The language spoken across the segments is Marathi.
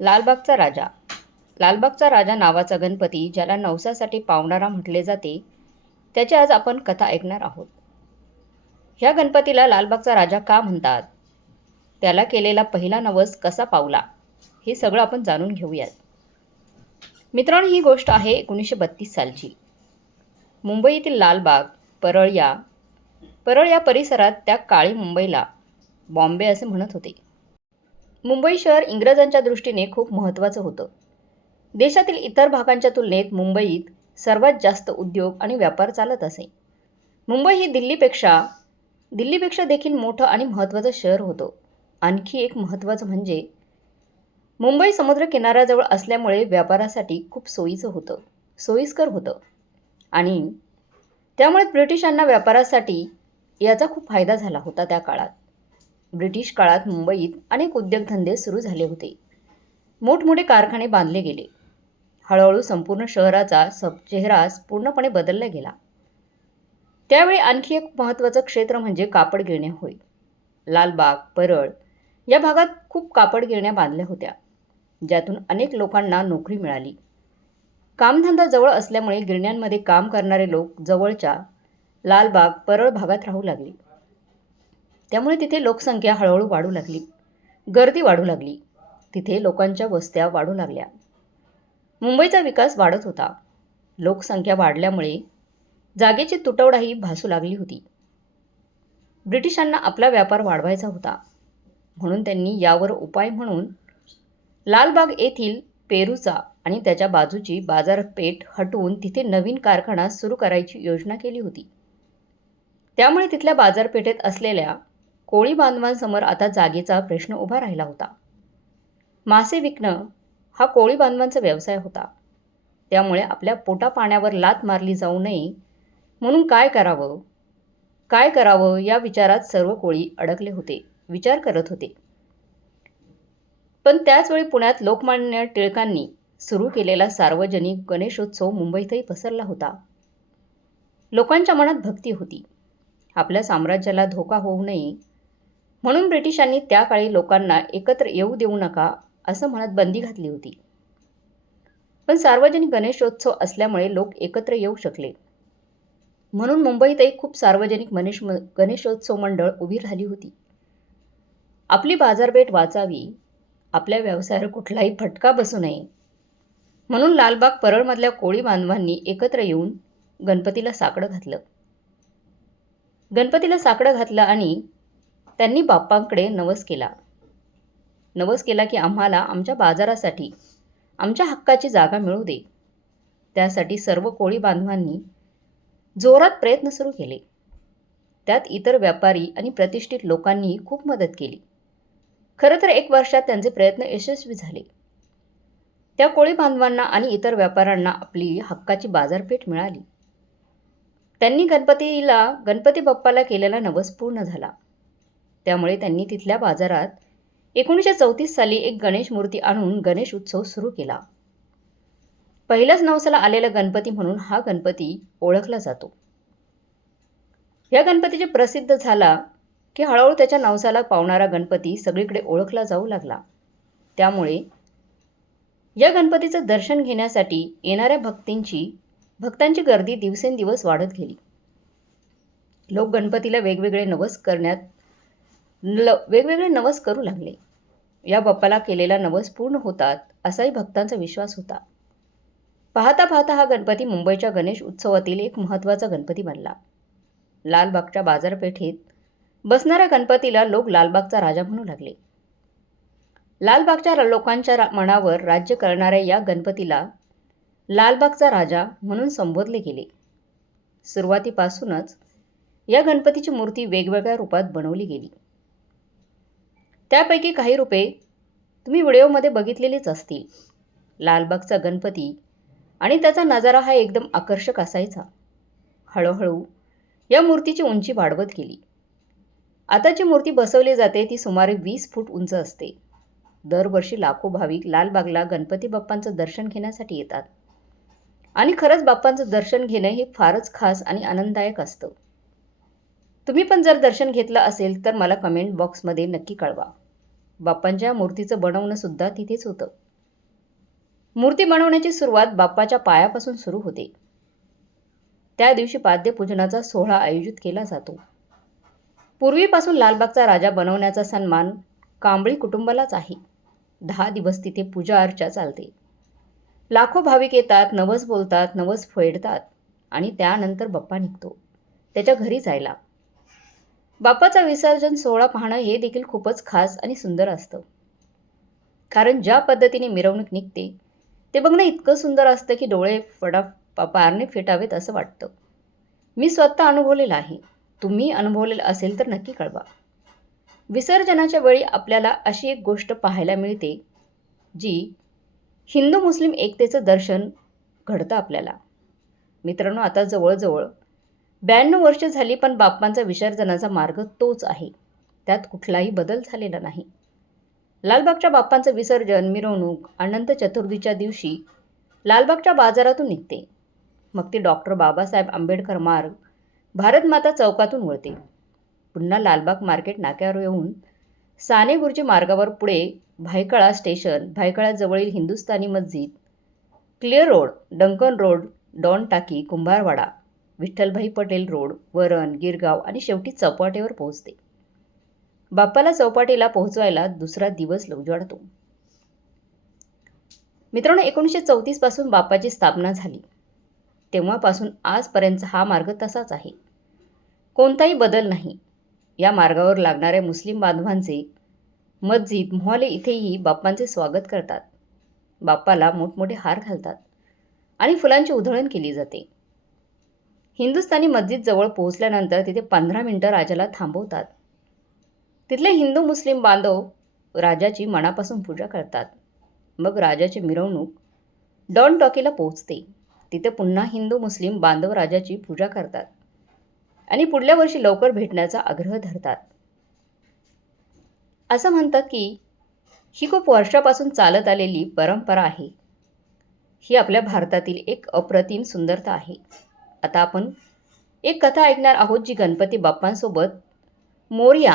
लालबागचा राजा. लालबागचा राजा नावाचा गणपती ज्याला नवसासाठी पावणारा म्हटले जाते त्याची आज आपण कथा ऐकणार आहोत. ह्या गणपतीला लालबागचा राजा का म्हणतात? त्याला केलेला पहिला नवस कसा पावला? हे सगळं आपण जाणून घेऊयात. मित्रांनो ही गोष्ट आहे एकोणीसशे बत्तीस सालची. मुंबईतील लालबाग परळ या परळ या परिसरात त्या काळी मुंबईला बॉम्बे असे म्हणत होते. मुंबई शहर इंग्रजांच्या दृष्टीने खूप महत्त्वाचं होतं. देशातील इतर भागांच्या तुलनेत मुंबईत सर्वात जास्त उद्योग आणि व्यापार चालत असे. मुंबई ही दिल्लीपेक्षा दिल्लीपेक्षा देखील मोठं आणि महत्त्वाचं शहर होतं. आणखी एक महत्त्वाचं म्हणजे मुंबई समुद्र किनाऱ्याजवळ असल्यामुळे व्यापारासाठी खूप सोयीचं होतं सोयीस्कर होतं. आणि त्यामुळे ब्रिटिशांना व्यापारासाठी याचा खूप फायदा झाला होता त्या काळात. ब्रिटिश काळात मुंबईत अनेक उद्योगधंदे सुरू झाले होते. मोठमोठे कारखाने बांधले गेले. हळूहळू संपूर्ण शहराचा सब चेहरा पूर्णपणे बदलला गेला. त्यावेळी आणखी एक महत्त्वाचं क्षेत्र म्हणजे कापड गिरण्या होय. लालबाग परळ या भागात खूप कापड गिरण्या बांधल्या होत्या ज्यातून अनेक लोकांना नोकरी मिळाली. कामधंदा जवळ असल्यामुळे गिरण्यांमध्ये काम करणारे लोक जवळच्या लालबाग परळ भागात राहू लागले. त्यामुळे तिथे लोकसंख्या हळूहळू वाढू लागली. गर्दी वाढू लागली. तिथे लोकांच्या वस्त्या वाढू लागल्या. मुंबईचा विकास वाढत होता. लोकसंख्या वाढल्यामुळे जागेची तुटवडाही भासू लागली होती. ब्रिटिशांना आपला व्यापार वाढवायचा होता. म्हणून त्यांनी यावर उपाय म्हणून लालबाग येथील पेरूचा आणि त्याच्या बाजूची बाजारपेठ हटवून तिथे नवीन कारखाना सुरू करायची योजना केली होती. त्यामुळे तिथल्या बाजारपेठेत असलेल्या कोळी बांधवांसमोर आता जागेचा प्रश्न उभा राहिला होता. मासे विकणं हा कोळी बांधवांचा व्यवसाय होता. त्यामुळे आपल्या पोटा पाण्यावर लात मारली जाऊ नये म्हणून काय करावं? काय करावं या विचारात सर्व कोळी अडकले होते विचार करत होते. पण त्याचवेळी पुण्यात लोकमान्य टिळकांनी सुरू केलेला सार्वजनिक गणेशोत्सव मुंबईतही पसरला होता. लोकांच्या मनात भक्ती होती. आपल्या साम्राज्याला धोका होऊ नये म्हणून ब्रिटिशांनी त्या काळी लोकांना एकत्र येऊ देऊ नका असं म्हणत बंदी घातली होती. पण सार्वजनिक गणेशोत्सव असल्यामुळे लोक एकत्र येऊ शकले. म्हणून मुंबईतही खूप सार्वजनिक गणेश गणेशोत्सव मंडळ उभी राहिली होती. आपली बाजारपेठ वाचावी आपल्या व्यवसायावर कुठलाही फटका बसू नये. म्हणून लालबाग परळमधल्या कोळी बांधवांनी एकत्र येऊन गणपतीला साकडं घातलं. गणपतीला साकडं घातलं आणि त्यांनी बाप्पांकडे नवस केला. नवस केला की आम्हाला आमच्या बाजारासाठी आमच्या हक्काची जागा मिळू दे. त्यासाठी सर्व कोळी बांधवांनी जोरात प्रयत्न सुरू केले. त्यात इतर व्यापारी आणि प्रतिष्ठित लोकांनी खूप मदत केली. खरं तर एक वर्षात त्यांचे प्रयत्न यशस्वी झाले. त्या कोळी बांधवांना आणि इतर व्यापाऱ्यांना आपली हक्काची बाजारपेठ मिळाली. त्यांनी गणपतीला गणपती बाप्पाला केलेला नवस पूर्ण झाला. त्यामुळे त्यांनी तिथल्या बाजारात एकोणीसशे चौतीस साली एक गणेश मूर्ती आणून गणेश उत्सव सुरू केला. पहिल्याच नवसाला आलेला गणपती म्हणून हा गणपती ओळखला जातो. या गणपतीचे प्रसिद्ध झाला की हळूहळू त्याच्या नवसाला पावणारा गणपती सगळीकडे ओळखला जाऊ लागला. त्यामुळे या गणपतीचं दर्शन घेण्यासाठी येणाऱ्या भक्तींची भक्तांची गर्दी दिवसेंदिवस वाढत गेली. लोक गणपतीला वेगवेगळे नवस करण्यात ल वेगवेगळे नवस करू लागले. या बाप्पाला केलेला नवस पूर्ण होतात असाही भक्तांचा विश्वास होता. पाहता पाहता हा गणपती मुंबईच्या गणेश उत्सवातील एक महत्त्वाचा गणपती बनला. लालबागच्या बाजारपेठेत बसणाऱ्या गणपतीला लोक लालबागचा राजा म्हणू लागले. लालबागच्या लोकांच्या मनावर राज्य करणाऱ्या या गणपतीला लालबागचा राजा म्हणून संबोधले गेले. सुरुवातीपासूनच या गणपतीची मूर्ती वेगवेगळ्या रूपात बनवली गेली. त्यापैकी काही रूपे तुम्ही व्हिडिओमध्ये बघितलेलीच असतील. लालबागचा गणपती आणि त्याचा नजारा हा एकदम आकर्षक असायचा. हळूहळू या मूर्तीची उंची वाढवत गेली. आता जी मूर्ती बसवली जाते ती सुमारे वीस फूट उंच असते. दरवर्षी लाखो भाविक लालबागला गणपती बाप्पांचं दर्शन घेण्यासाठी येतात. आणि खरंच बाप्पांचं दर्शन घेणं हे फारच खास आणि आनंददायक असतं. तुम्ही पण जर दर्शन घेतलं असेल तर मला कमेंट बॉक्समध्ये नक्की कळवा. बाप्पांच्या मूर्तीचं बनवणंसुद्धा तिथेच होतं. मूर्ती बनवण्याची सुरुवात बाप्पाच्या पायापासून सुरू होते. त्या दिवशी पाद्यपूजनाचा सोहळा आयोजित केला जातो. पूर्वीपासून लालबागचा राजा बनवण्याचा सन्मान कांबळी कुटुंबालाच आहे. दहा दिवस तिथे पूजा अर्चा चालते. लाखो भाविक येतात नवस बोलतात नवस फेडतात आणि त्यानंतर बाप्पा निघतो. त्याच्या घरी जायला. बाप्पाचा विसर्जन सोहळा पाहणं हे देखील खूपच खास आणि सुंदर असतं. कारण ज्या पद्धतीने मिरवणूक निघते ते बघणं इतकं सुंदर असतं की डोळे फडा पारने पारणे फेटावेत असं वाटतं. मी स्वतः अनुभवलेलं आहे. तुम्ही अनुभवलेलं असेल तर नक्की कळवा. विसर्जनाच्या वेळी आपल्याला अशी एक गोष्ट पाहायला मिळते जी हिंदू मुस्लिम एकतेचं दर्शन घडतं आपल्याला. मित्रांनो आता जवळजवळ ब्याण्णव वर्ष झाली पण बाप्पांचा विसर्जनाचा मार्ग तोच आहे. त्यात कुठलाही बदल झालेला नाही. लालबागच्या बाप्पांचं विसर्जन मिरवणूक अनंत चतुर्थीच्या दिवशी लालबागच्या बाजारातून निघते. मग ते डॉक्टर बाबासाहेब आंबेडकर मार्ग भारतमाता चौकातून वळते. पुन्हा लालबाग मार्केट नाक्यावर येऊन साने गुरुजी मार्गावर पुढे Byculla station भायकळाजवळील Hindustani Masjid Clare Road Duncan Road don टाकी कुंभारवाडा विठ्ठलभाई पटेल रोड वरण गिरगाव आणि शेवटी चौपाटीवर पोहोचते. बाप्पाला चौपाटीला पोहोचवायला दुसरा दिवस लवजाडतो मित्रांनो एकोणीसशे चौतीसपासून बाप्पाची स्थापना झाली. तेव्हापासून आजपर्यंत हा मार्ग तसाच आहे. कोणताही बदल नाही. या मार्गावर लागणाऱ्या मुस्लिम बांधवांचे मस्जिद मोहाले इथेही बाप्पांचे स्वागत करतात. बाप्पाला मोठमोठे हार घालतात आणि फुलांची उधळण केली जाते. हिंदुस्थानी मस्जिदजवळ पोहोचल्यानंतर तिथे पंधरा मिनटं राजाला थांबवतात. तिथले हिंदू मुस्लिम बांधव राजाची मनापासून पूजा करतात. मग राजाची मिरवणूक डॉन टॉकीला पोहोचते. तिथे पुन्हा हिंदू मुस्लिम बांधव राजाची पूजा करतात आणि पुढल्या वर्षी लवकर भेटण्याचा आग्रह धरतात. असं म्हणतात की ही खूप वर्षापासून चालत आलेली परंपरा आहे. ही आपल्या भारतातील एक अप्रतिम सुंदरता आहे. आता आपण एक कथा ऐकणार आहोत जी गणपती बाप्पांसोबत मोर्या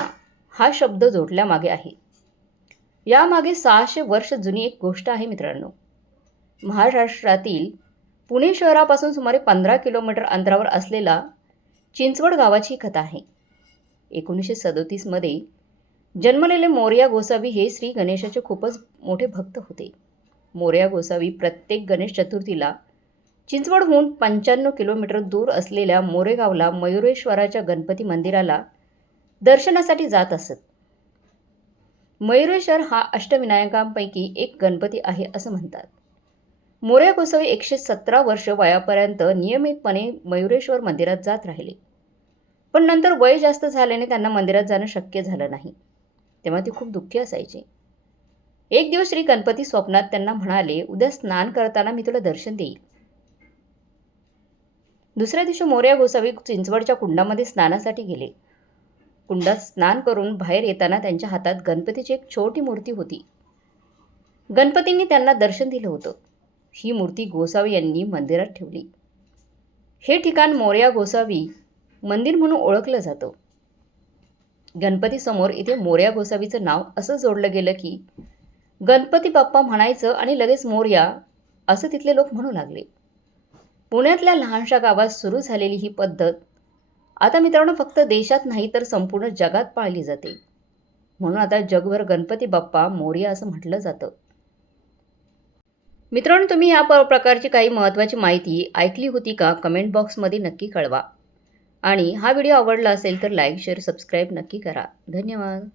हा शब्द जोडल्यामागे आहे. यामागे सहाशे वर्ष जुनी एक गोष्ट आहे मित्रांनो. महाराष्ट्रातील पुणे शहरापासून सुमारे पंधरा किलोमीटर अंतरावर असलेला चिंचवड गावाची कथा आहे. एकोणीसशे सदोतीसमध्ये जन्मलेले मोर्या गोसावी हे श्री गणेशाचे खूपच मोठे भक्त होते. मोर्या गोसावी प्रत्येक गणेश चतुर्थीला चिंचवडहून पंच्याण्णव किलोमीटर दूर असलेल्या मोरेगावला मयुरेश्वराच्या गणपती मंदिराला दर्शनासाठी जात असत. मयुरेश्वर हा अष्टविनायकांपैकी एक गणपती आहे असं म्हणतात. मोरे गोसावी एकशे सतरा वर्ष वयापर्यंत नियमितपणे मयुरेश्वर मंदिरात जात राहिले. पण नंतर वय जास्त झाल्याने त्यांना मंदिरात जाणं शक्य झालं नाही. तेव्हा ते खूप दुःखी असायचे. एक दिवस श्री गणपती स्वप्नात त्यांना म्हणाले उद्या स्नान करताना मी तुला दर्शन देईल दुसऱ्या दिवशी मोर्या गोसावी चिंचवडच्या कुंडामध्ये स्नानासाठी गेले. कुंडात स्नान करून बाहेर येताना त्यांच्या हातात गणपतीची एक छोटी मूर्ती होती. गणपतींनी त्यांना दर्शन दिलं होतं. ही मूर्ती गोसावी यांनी मंदिरात ठेवली. हे ठिकाण मोर्या गोसावी मंदिर म्हणून ओळखलं जातं. गणपतीसमोर इथे मोर्या गोसावीचं नाव असं जोडलं गेलं की गणपती बाप्पा म्हणायचं आणि लगेच मोर्या असं तिथले लोक म्हणू लागले. पुण्यातल्या लहानशा गावात सुरू झालेली ही पद्धत आता मित्रांनो फक्त देशात नाही तर संपूर्ण जगात पाळली जाते. म्हणून आता जगभर गणपती बाप्पा मोर्या असं म्हटलं जातं. मित्रांनो तुम्ही या प प्रकारची काही महत्त्वाची माहिती ऐकली होती का? कमेंट बॉक्समध्ये नक्की कळवा. आणि हा व्हिडिओ आवडला असेल तर लाईक शेअर सबस्क्राईब नक्की करा. धन्यवाद.